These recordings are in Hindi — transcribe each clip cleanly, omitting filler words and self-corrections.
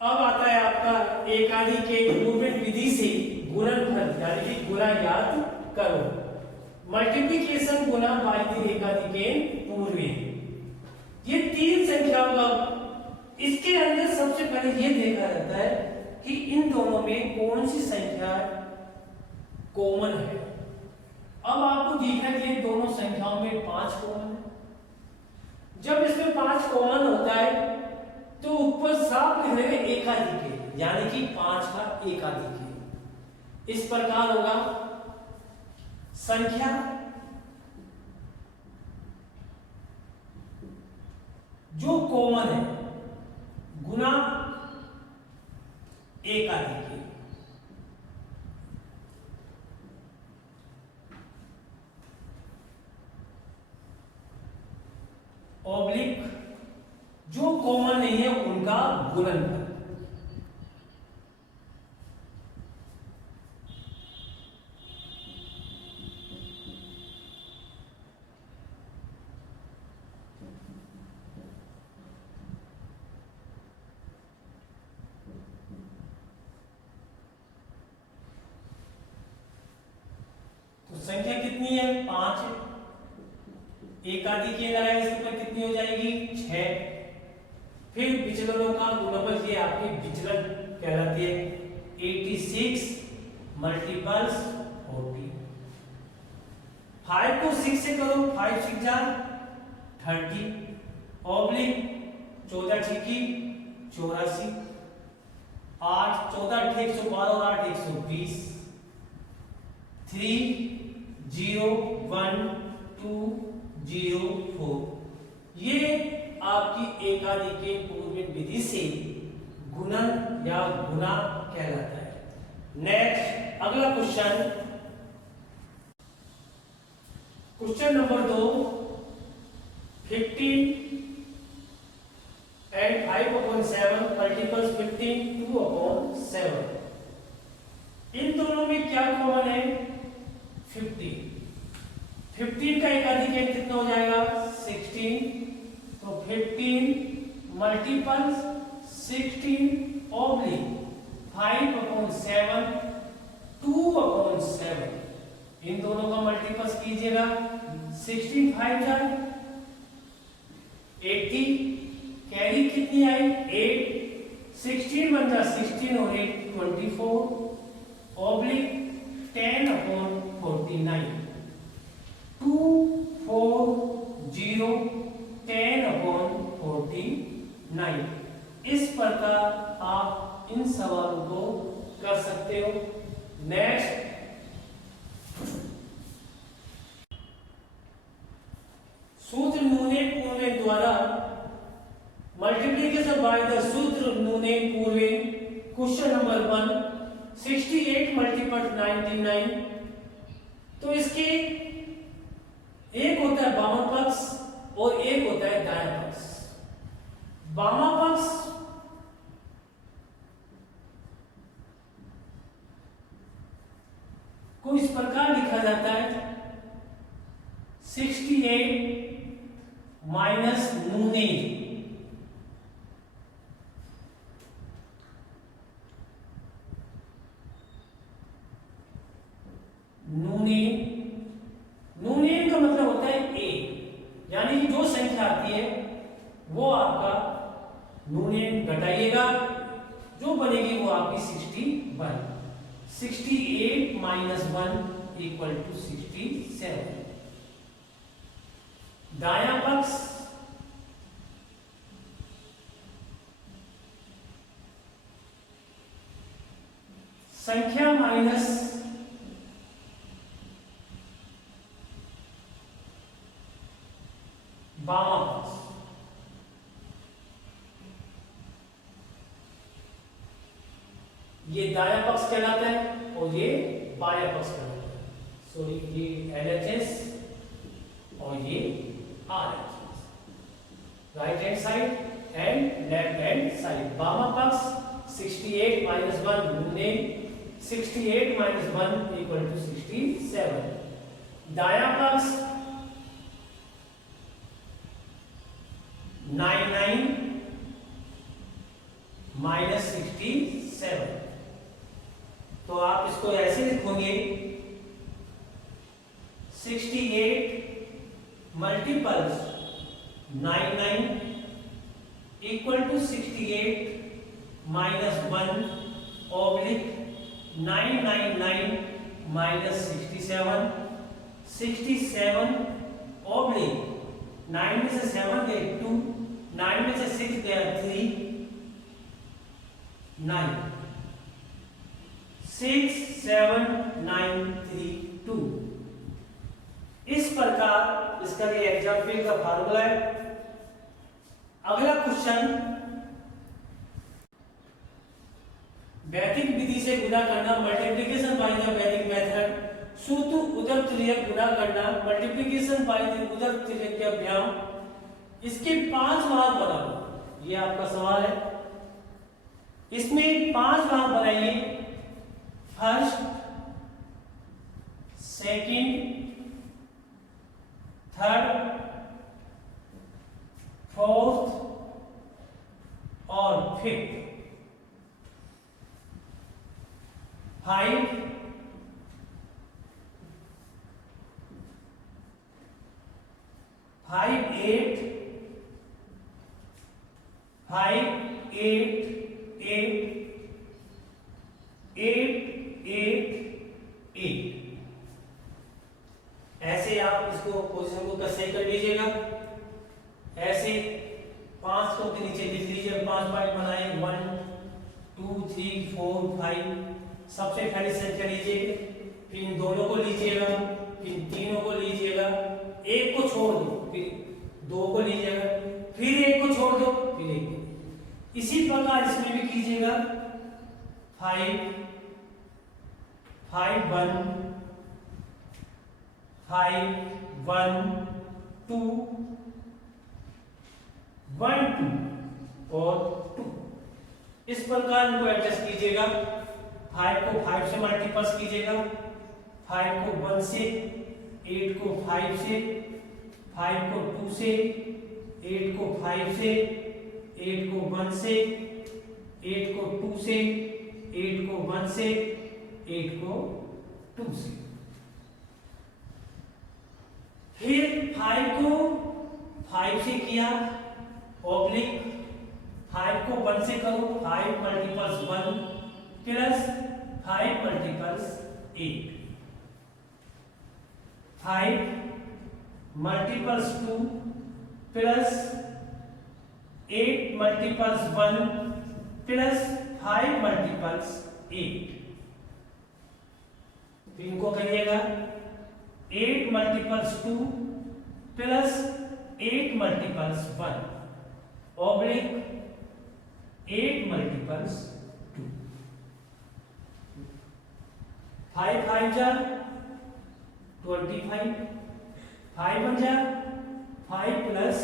अब आता है आपका एकादि के मूवमेंट विधि से गुणनफल यानी कि गुणा याद करो। मल्टीप्लिकेशन गुणा बाई एकादि के पूर्वी, ये तीन संख्याओं का, इसके अंदर सबसे पहले ये देखा जाता है कि इन दोनों में कौन सी संख्या कॉमन है। अब आपको दिखा कि इन दोनों संख्याओं में 5 कॉमन है। जब इसमें 5 कॉमन होता है तो ऊपर साफ लिख देंगे एकादि के, यानी कि 5 का एकादि के। इस प्रकार होगा संख्या जो कॉमन है गुना एकादि के। ऑब्लिक जो कॉमन नहीं है उनका गुणनफल। तो संख्या कितनी है 5, एकादि के लगाए इसके ऊपर कितनी हो जाएगी 6। फिर विचलनों का गुणनफल, ये आपकी विचलन कहलाती है। 86 मल्टीपल्स 40। 5 को 6 से करो, 5 6 जा 30, ऑब्लिक 14 छिकी 84, 8 14 112 और 8 120, 3 0 1 2 0 4। ये आपकी एकादि के पूर्व विधि से गुणन या गुणा कहलाता है। नेक्स्ट अगला question, question number 2। 15 and 5/7 multiples 15 2/7। इन दोनों में क्या कॉमन है 15। 15 का एकादि के कितना हो जाएगा 16। तो 15 मल्टीपल्स 16 ऑब्लिक 5/7 2/7। इन दोनों का मल्टीपल्स कीजिएगा, 16 5 जा 80, कैरी कितनी आई 8, 16 बन जा 16 और 8 24, ऑब्लिक 10/49, 2 4 0 10/49। इस प्रकार आप इन सवालों को कर सकते हो। नेक्स्ट सूत्र नूने पूर्वे द्वारा मल्टीप्लिकेशन बाय द सूत्र नूने पूर्वे। Question number 1 68 multiple 99। तो इसके एक होता है बामा पक्ष और एक होता है दायां पक्ष। बामा पक्ष को इस प्रकार लिखा जाता है 68 माइनस नूने। नूने नूने का मतलब होता है ए, यानी कि जो संख्या आती है वो आपका नूनेन घटाइएगा, जो बनेगी वो आपकी 61। 68 माइनस 1 इक्वल टू 67। दायां पक्ष संख्या माइनस बामा पक्ष। ये दायां पक्ष कहलाता है और ये बायां पक्ष कहलाता है। सो ये LHS और ये RHS, right hand side and left hand side. बामा पक्ष 68 माइनस 1 नूने, 68 माइनस 1 इक्वल टू 67। दायां पक्ष 99 minus equal to 68 minus 1 oblique 999 minus 67 oblique 9 में से 7 गए 2, 9 में से 6 गया 3, 9 6 7 9 3 2। इस प्रकार इसका ये एग्जाम्पल का फार्मूला है। अगला क्वेश्चन, वैदिक विधि से गुणा करना मल्टीप्लिकेशन बाय द वैदिक मेथड, सूत्र उदर तुल्यक गुणा करना मल्टीप्लिकेशन बाय द उदर तुल्यक के अभ्याम, इसके 5 भाग बनाओ। ये आपका सवाल है। इसमें 5 भाग बनाइए। फर्स्ट, सेकंड, थर्ड, फोर्थ और फिफ्थ। 5 5 8 5 8 8 8 8 8। ऐसे आप इसको पोजीशन को कैसे कर लीजिएगा। ऐसे 5 को के नीचे लिख लीजिए। 5 पॉइंट बनाए 1 2 3 4 5। सबसे पहले संख्या लीजिए, फिर इन दोनों को लीजिएगा, फिर तीनों को लीजिएगा, एक को छोड़ दो, फिर 2 को लीजिएगा, फिर एक को छोड़ दो, फिर एक को। इसी प्रकार इसमें भी कीजिएगा। 5 5 1 5 1 2 1 2 और 2। इस प्रकार इनको एडजस्ट कीजिएगा। 5 को 5 से मल्टीप्लाई कीजिएगा। 5 को 1 से, 8 को 5 से, 5 को 2 से, 8 को 5 से, 8 को 1 से, 8 को 2 से, 8 को 1 से, 8 को 2 से। फिर 5 को 5 से किया ऑब्लिक 5 को 1 से करो। 5 multiples 1 plus 5 multiples 8। 5 multiples 2 plus 8 multiples 1 plus 5 multiples 8। इनको करिएगा। 8 multiples 2 plus 8 multiples 1 oblique 8 multiples 2। 5 5 जा 25, 5 1 जा 5 प्लस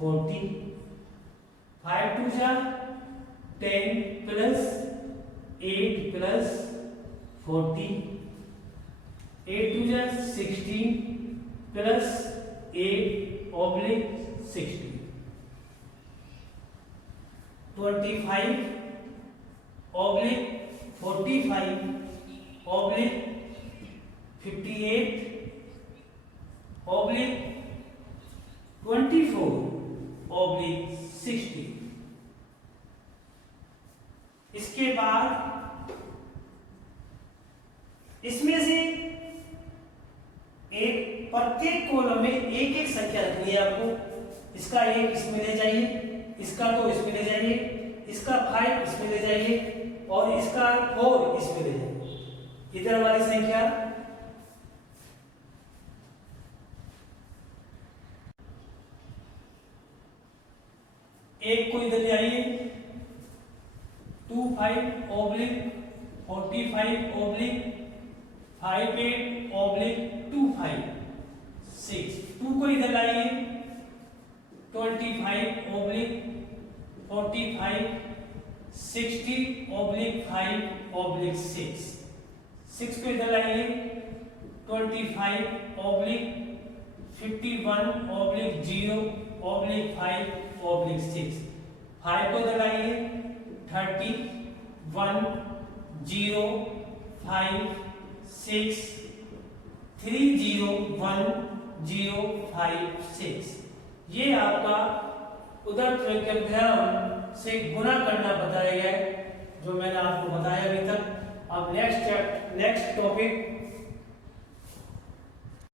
40, 5 2 जा 10 प्लस 8 प्लस 40, 8 2 जा 16 plus 8 oblique 60। 25 oblique 45 oblique 58 oblique 24 oblique 60। इसके बाद इसमें से एक प्रत्येक कॉलम में एक एक संख्या रखनी है आपको। इसका 1 इसमें ले जाइए, इसका 2 इसमें ले जाइए, इसका 5 इसमें ले जाइए और इसका 4 इसमें ले जाइए। इधर वाली संख्या एक को इधर ले आइए। 25 ऑब्लिक 45 ऑब्लिक 58 ऑब्लिक 25 6। 2 को इधर लाइए। 25 ऑब्लिक 45 60 ऑब्लिक 5 ऑब्लिक 6। 6 को इधर लाइए। 25 ऑब्लिक 51 ऑब्लिक 0 ऑब्लिक 5 ऑब्लिक 6। 5 को इधर लाइए। 30 1 0 5 6 3 0 1 0 5 6। ये आपका उधर त्रिज्याभ्याम से गुना करना बताया गया है, जो मैंने आपको बताया अभी तक। अब नेक्स्ट टॉपिक